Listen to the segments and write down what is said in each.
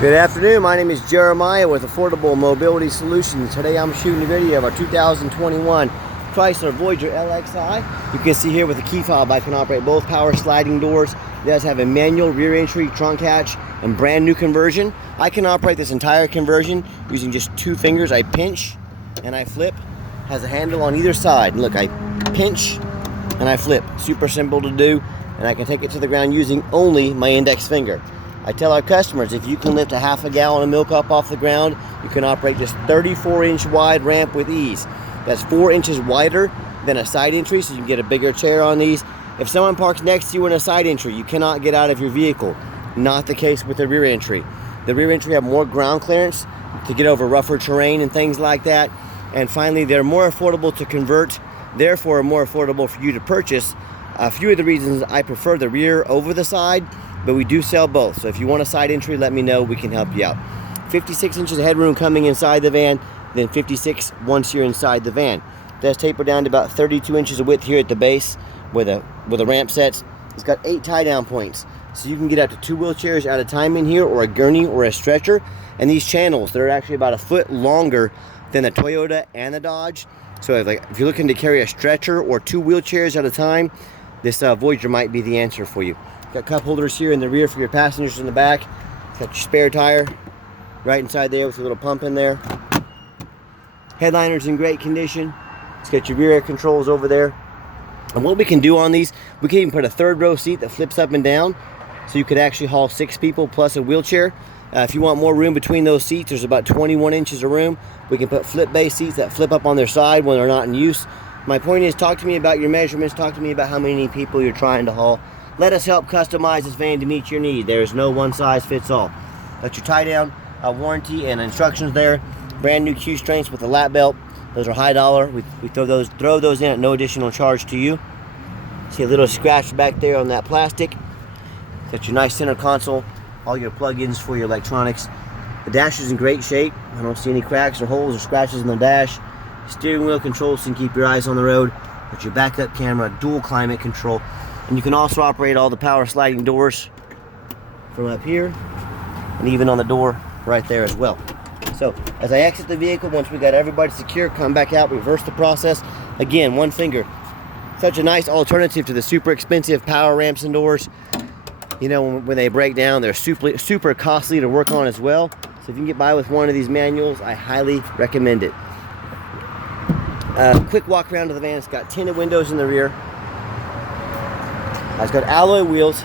Good afternoon, my name is Jeremiah with Affordable Mobility Solutions. Today I'm shooting a video of our 2021 Chrysler Voyager LXi. You can see here with the key fob I can operate both power sliding doors. It does have a manual rear entry, trunk hatch, and brand new conversion. I can operate this entire conversion using just two fingers. I pinch and I flip. Has a handle on either side. Look, I pinch and I flip. Super simple to do, and I can take it to the ground using only my index finger. I tell our customers, if you can lift a half a gallon of milk up off the ground, you can operate this 34-inch wide ramp with ease. That's 4 inches wider than a side entry, so you can get a bigger chair on these. If someone parks next to you in a side entry, you cannot get out of your vehicle. Not the case with the rear entry. The rear entry have more ground clearance to get over rougher terrain and things like that. And finally, they're more affordable to convert, therefore more affordable for you to purchase. A few of the reasons I prefer the rear over the side, but we do sell both. So if you want a side entry, let me know, we can help you out. 56 inches of headroom coming inside the van, then 56 once you're inside the van. It does taper down to about 32 inches of width here at the base where the ramp sets. It's got 8 tie-down points, so you can get up to 2 wheelchairs at a time in here, or a gurney or a stretcher. And these channels, they're actually about a foot longer than the Toyota and the Dodge. So if you're looking to carry a stretcher or 2 wheelchairs at a time, this Voyager might be the answer for you. Got cup holders here in the rear for your passengers in the back. Got your spare tire right inside there with a little pump in there. Headliner's in great condition. It's got your rear air controls over there. And what we can do on these, we can even put a third row seat that flips up and down, so you could actually haul 6 people plus a wheelchair. If you want more room between those seats, there's about 21 inches of room. We can put flip base seats that flip up on their side when they're not in use. My point is, talk to me about your measurements. Talk to me about how many people you're trying to haul. Let us help customize this van to meet your need. There is no one size fits all. Got your tie-down warranty and instructions there. Brand new Q strengths with a lap belt. Those are high dollar. We throw those in at no additional charge to you. See a little scratch back there on that plastic. Got your nice center console. All your plug-ins for your electronics. The dash is in great shape. I don't see any cracks or holes or scratches in the dash. Steering wheel controls so you can keep your eyes on the road. Got your backup camera, dual climate control. And you can also operate all the power sliding doors from up here, and even on the door right there as well. So as I exit the vehicle, once we got everybody secure, come back out, reverse the process. Again, one finger. Such a nice alternative to the super expensive power ramps and doors. You know, when they break down, they're super costly to work on as well. So if you can get by with one of these manuals, I highly recommend it. Quick walk around to the van. It's got tinted windows in the rear. It's got alloy wheels.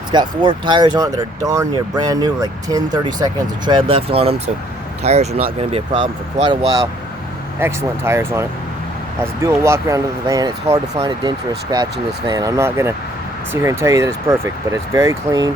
It's got 4 tires on it that are darn near brand new, like 10-30 seconds of tread left on them, so tires are not going to be a problem for quite a while. Excellent tires on it. As I do a walk around to the van, it's hard to find a dent or a scratch in this van. I'm not going to sit here and tell you that it's perfect, but it's very clean,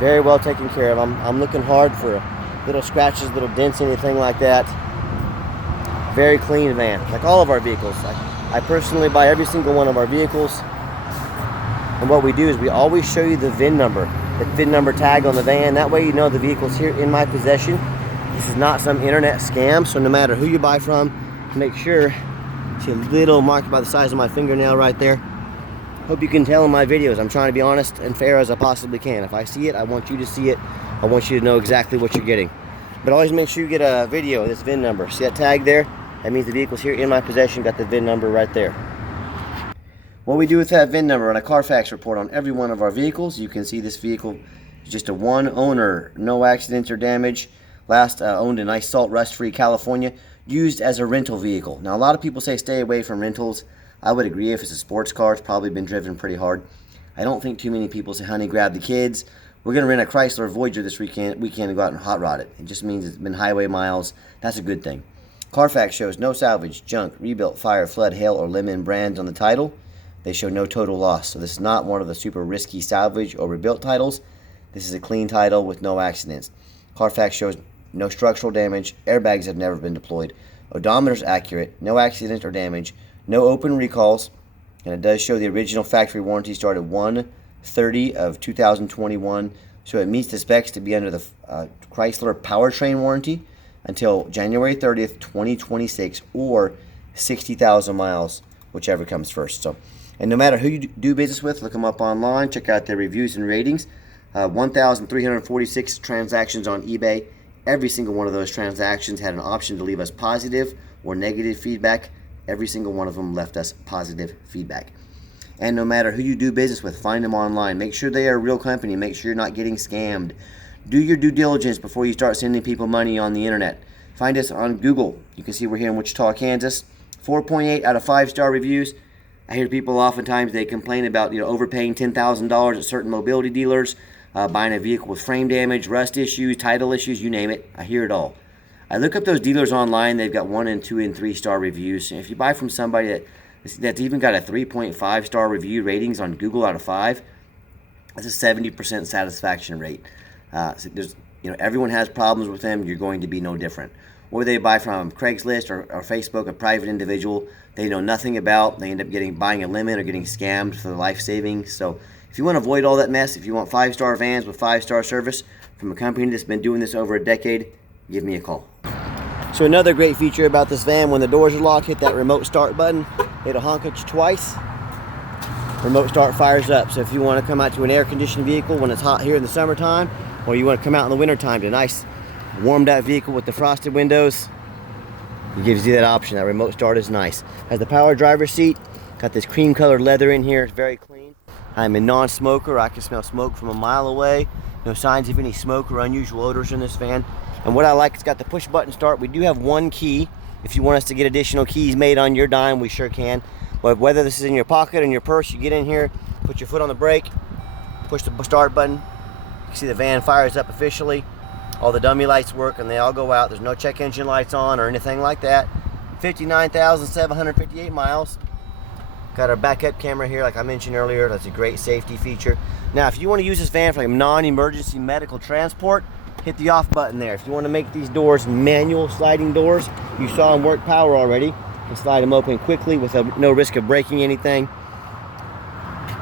very well taken care of. I'm looking hard for little scratches, little dents, anything like that. Very clean van, like all of our vehicles. I personally buy every single one of our vehicles. And what we do is we always show you the VIN number, the VIN number tag on the van. That way you know the vehicle's here in my possession. This is not some internet scam, so no matter who you buy from, make sure. See a little mark about the size of my fingernail right there. Hope you can tell in my videos, I'm trying to be honest and fair as I possibly can. If I see it, I want you to see it. I want you to know exactly what you're getting. But always make sure you get a video of this VIN number. See that tag there? That means the vehicle's here in my possession, got the VIN number right there. What we do with that VIN number on a Carfax report on every one of our vehicles, you can see this vehicle is just a one owner, no accidents or damage. Last owned in nice salt rust-free California, used as a rental vehicle. Now a lot of people say stay away from rentals. I would agree. If it's a sports car, it's probably been driven pretty hard. I don't think too many people say, honey, grab the kids. We're going to rent a Chrysler Voyager this weekend and go out and hot rod it. It just means it's been highway miles. That's a good thing. Carfax shows no salvage, junk, rebuilt, fire, flood, hail, or lemon brands on the title. They show no total loss, so this is not one of the super risky salvage or rebuilt titles. This is a clean title with no accidents. Carfax shows no structural damage, airbags have never been deployed, odometer's accurate, no accident or damage, no open recalls, and it does show the original factory warranty started 1/30 of 2021, so it meets the specs to be under the Chrysler powertrain warranty until January 30th, 2026, or 60,000 miles, whichever comes first. So. And no matter who you do business with, look them up online, check out their reviews and ratings. 1,346 transactions on eBay. Every single one of those transactions had an option to leave us positive or negative feedback. Every single one of them left us positive feedback. And no matter who you do business with, find them online. Make sure they are a real company. Make sure you're not getting scammed. Do your due diligence before you start sending people money on the internet. Find us on Google. You can see we're here in Wichita, Kansas. 4.8 out of 5-star reviews. I hear people oftentimes, they complain about overpaying $10,000 at certain mobility dealers, buying a vehicle with frame damage, rust issues, title issues, you name it. I hear it all. I look up those dealers online. They've got 1 and 2 and 3-star reviews. And if you buy from somebody that's even got a 3.5-star review ratings on Google out of 5, that's a 70% satisfaction rate. So everyone has problems with them. You're going to be no different. Or they buy from Craigslist or Facebook, a private individual they know nothing about. They end up buying a limit or getting scammed for the life savings. So if you want to avoid all that mess, if you want 5-star vans with 5-star service from a company that's been doing this over a decade, give me a call. So another great feature about this van, when the doors are locked, hit that remote start button. It'll honk at you twice. Remote start fires up. So if you want to come out to an air-conditioned vehicle when it's hot here in the summertime, or you want to come out in the wintertime to a nice warmed out vehicle with the frosted windows, it gives you that option. That remote start is nice. Has the power driver's seat. Got this cream colored leather in here. It's very clean. I'm a non-smoker. I can smell smoke from a mile away. No signs of any smoke or unusual odors in this van. And what I like, it's got the push button start. We do have 1 key. If you want us to get additional keys made on your dime, we sure can. But whether this is in your pocket or in your purse, you get in here, put your foot on the brake, push the start button. You can see the van fires up officially. All the dummy lights work and they all go out. There's no check engine lights on or anything like that. 59,758 miles. Got our backup camera here, like I mentioned earlier. That's a great safety feature. Now, if you want to use this van for like non-emergency medical transport, hit the off button there. If you want to make these doors manual sliding doors, you saw them work power already. You can slide them open quickly with no risk of breaking anything.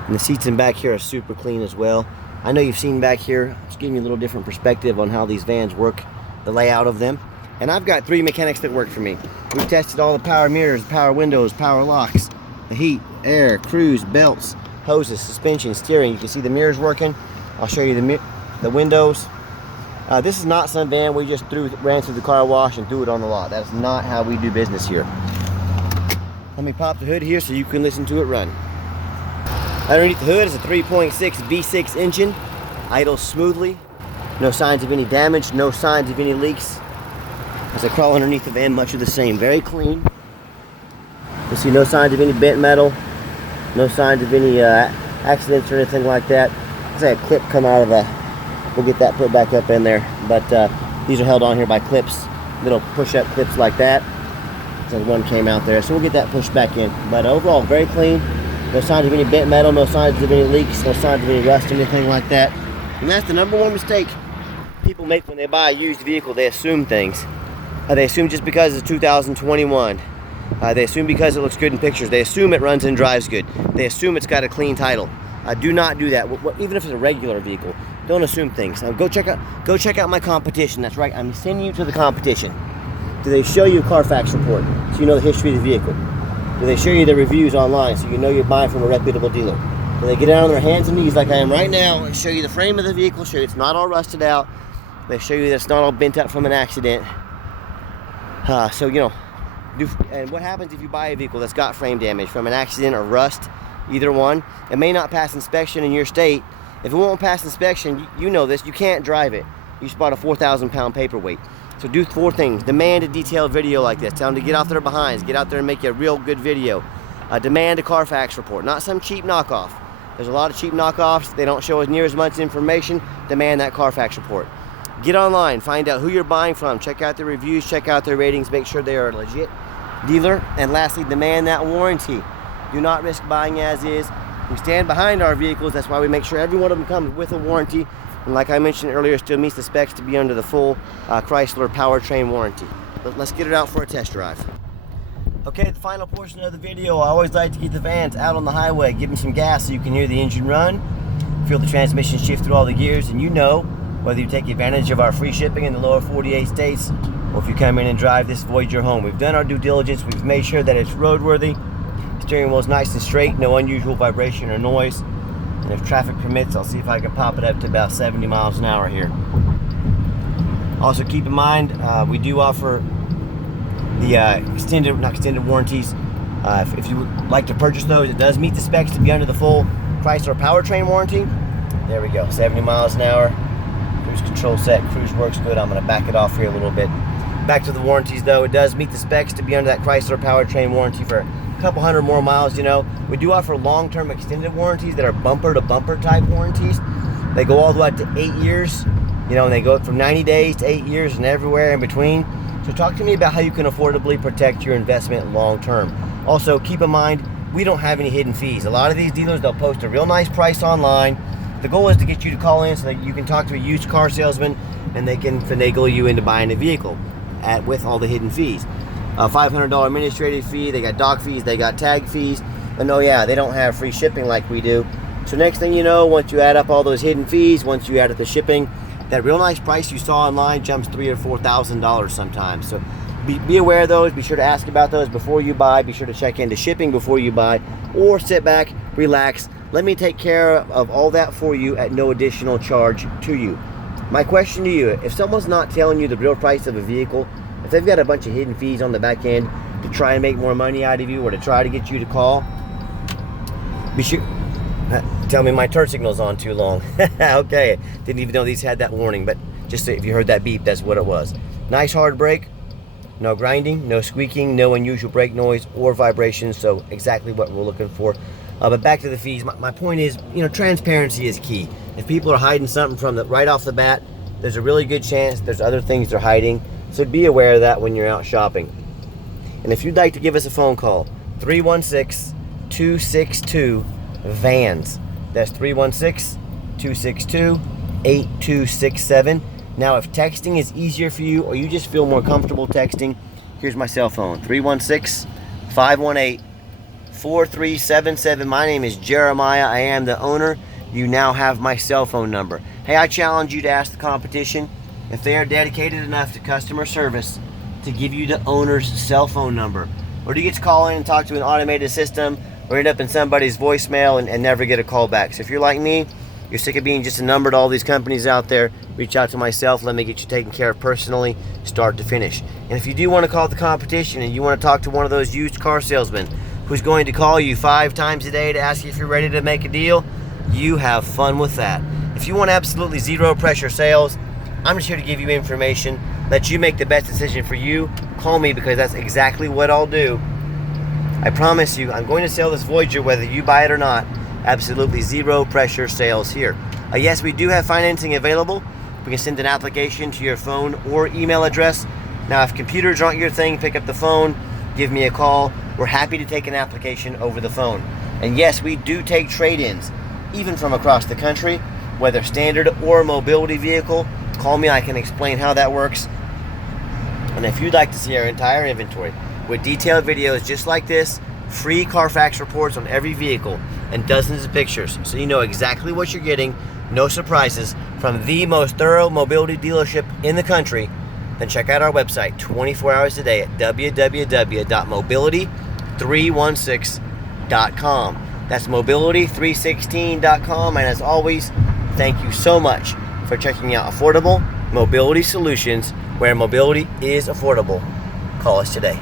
And the seats in back here are super clean as well. I know you've seen back here. Just giving you a little different perspective on how these vans work, the layout of them. And I've got 3 mechanics that work for me. We've tested all the power mirrors, power windows, power locks, the heat, air, cruise, belts, hoses, suspension, steering. You can see the mirrors working. I'll show you the windows. This is not some van we just ran through the car wash and threw it on the lot. That's not how we do business here. Let me pop the hood here so you can listen to it run. Underneath the hood is a 3.6 V6 engine, idles smoothly. No signs of any damage, no signs of any leaks. As I crawl underneath the van, much of the same, very clean. You see no signs of any bent metal, no signs of any accidents or anything like that. There's a clip come out of we'll get that put back up in there. But these are held on here by clips, little push-up clips like that. So one came out there, so we'll get that pushed back in. But overall, very clean. No signs of any bent metal, no signs of any leaks, no signs of any rust, anything like that. And that's the #1 mistake people make when they buy a used vehicle. They assume things. They assume just because it's 2021. They assume because it looks good in pictures. They assume it runs and drives good. They assume it's got a clean title. Do not do that. Even if it's a regular vehicle, don't assume things. Go check out my competition. That's right. I'm sending you to the competition. Do they show you a Carfax report so you know the history of the vehicle? Do they show you the reviews online so you know you're buying from a reputable dealer? Do they get down on their hands and knees like I am right now and show you the frame of the vehicle, show you it's not all rusted out, they show you that it's not all bent up from an accident? And what happens if you buy a vehicle that's got frame damage from an accident or rust, either one? It may not pass inspection in your state. If it won't pass inspection, you know this, you can't drive it. You just bought a 4,000-pound paperweight. So do 4 things. Demand a detailed video like this. Tell them to get out their behinds. Get out there and make you a real good video. Demand a Carfax report, not some cheap knockoff. There's a lot of cheap knockoffs. They don't show as near as much information. Demand that Carfax report. Get online. Find out who you're buying from. Check out their reviews. Check out their ratings. Make sure they are a legit dealer. And lastly, demand that warranty. Do not risk buying as is. We stand behind our vehicles. That's why we make sure every one of them comes with a warranty. And like I mentioned earlier, still meets the specs to be under the full Chrysler powertrain warranty. But let's get it out for a test drive. Okay, the final portion of the video, I always like to get the vans out on the highway, give them some gas so you can hear the engine run, feel the transmission shift through all the gears, and you know whether you take advantage of our free shipping in the lower 48 states or if you come in and drive this Voyager home. We've done our due diligence, we've made sure that it's roadworthy, steering wheel's nice and straight, no unusual vibration or noise. And if traffic permits, I'll see if I can pop it up to about 70 miles an hour here. Also keep in mind, we do offer the not extended warranties. If you would like to purchase those, it does meet the specs to be under the full Chrysler powertrain warranty. There we go, 70 miles an hour. Cruise control set, cruise works good. I'm gonna back it off here a little bit. Back to the warranties though, it does meet the specs to be under that Chrysler powertrain warranty for a couple hundred more miles. You know, we do offer long-term extended warranties that are bumper-to-bumper type warranties. They go all the way up to 8 years, you know, and they go from 90 days to 8 years and everywhere in between. So talk to me about how you can affordably protect your investment long-term. Also, keep in mind, we don't have any hidden fees. A lot of these dealers, they'll post a real nice price online. The goal is to get you to call in so that you can talk to a used car salesman and they can finagle you into buying a vehicle with all the hidden fees. A $500 administrative fee, they got dock fees, they got tag fees, and oh yeah, they don't have free shipping like we do. So next thing you know, once you add up all those hidden fees, once you add up the shipping, that real nice price you saw online jumps $3,000 or $4,000 sometimes. So be aware of those. Be sure to ask about those before you buy. Be sure to check into shipping before you buy, or sit back, relax. Let me take care of all that for you at no additional charge to you. My question to you, if someone's not telling you the real price of a vehicle, if they've got a bunch of hidden fees on the back end to try and make more money out of you or to try to get you to call, be sure. Tell me my turn signal's on too long. Okay, didn't even know these had that warning, but just if you heard that beep, that's what it was. Nice hard brake, no grinding, no squeaking, no unusual brake noise or vibrations, so exactly what we're looking for. But back to the fees, my point is, you know, transparency is key. If people are hiding something from right off the bat, there's a really good chance there's other things they're hiding, so be aware of that when you're out shopping. And if you'd like to give us a phone call, 316-262-VANS. That's 316-262-8267. Now, if texting is easier for you or you just feel more comfortable texting, here's my cell phone, 316-518-4377. My name is Jeremiah. I am the owner. You now have my cell phone number. Hey, I challenge you to ask the competition if they are dedicated enough to customer service to give you the owner's cell phone number. Or do you get to call in and talk to an automated system or end up in somebody's voicemail and never get a call back? So if you're like me, you're sick of being just a number to all these companies out there, reach out to myself. Let me get you taken care of personally, start to finish. And if you do want to call the competition and you want to talk to one of those used car salesmen who's going to call you 5 times a day to ask you if you're ready to make a deal, you have fun with that. If you want absolutely zero pressure sales, I'm just here to give you information, let you make the best decision for you. Call me, because that's exactly what I'll do. I promise you, I'm going to sell this Voyager whether you buy it or not. Absolutely zero pressure sales here. Yes, we do have financing available. We can send an application to your phone or email address. Now, if computers aren't your thing, pick up the phone, give me a call. We're happy to take an application over the phone. And yes, we do take trade-ins, even from across the country, whether standard or mobility vehicle. Call me, I can explain how that works. And if you'd like to see our entire inventory with detailed videos just like this, free Carfax reports on every vehicle, and dozens of pictures, so you know exactly what you're getting, no surprises, from the most thorough mobility dealership in the country, then check out our website 24 hours a day at www.mobility316.com. That's mobility316.com. And as always, thank you so much for checking out affordable mobility solutions, where mobility is affordable. Call us today.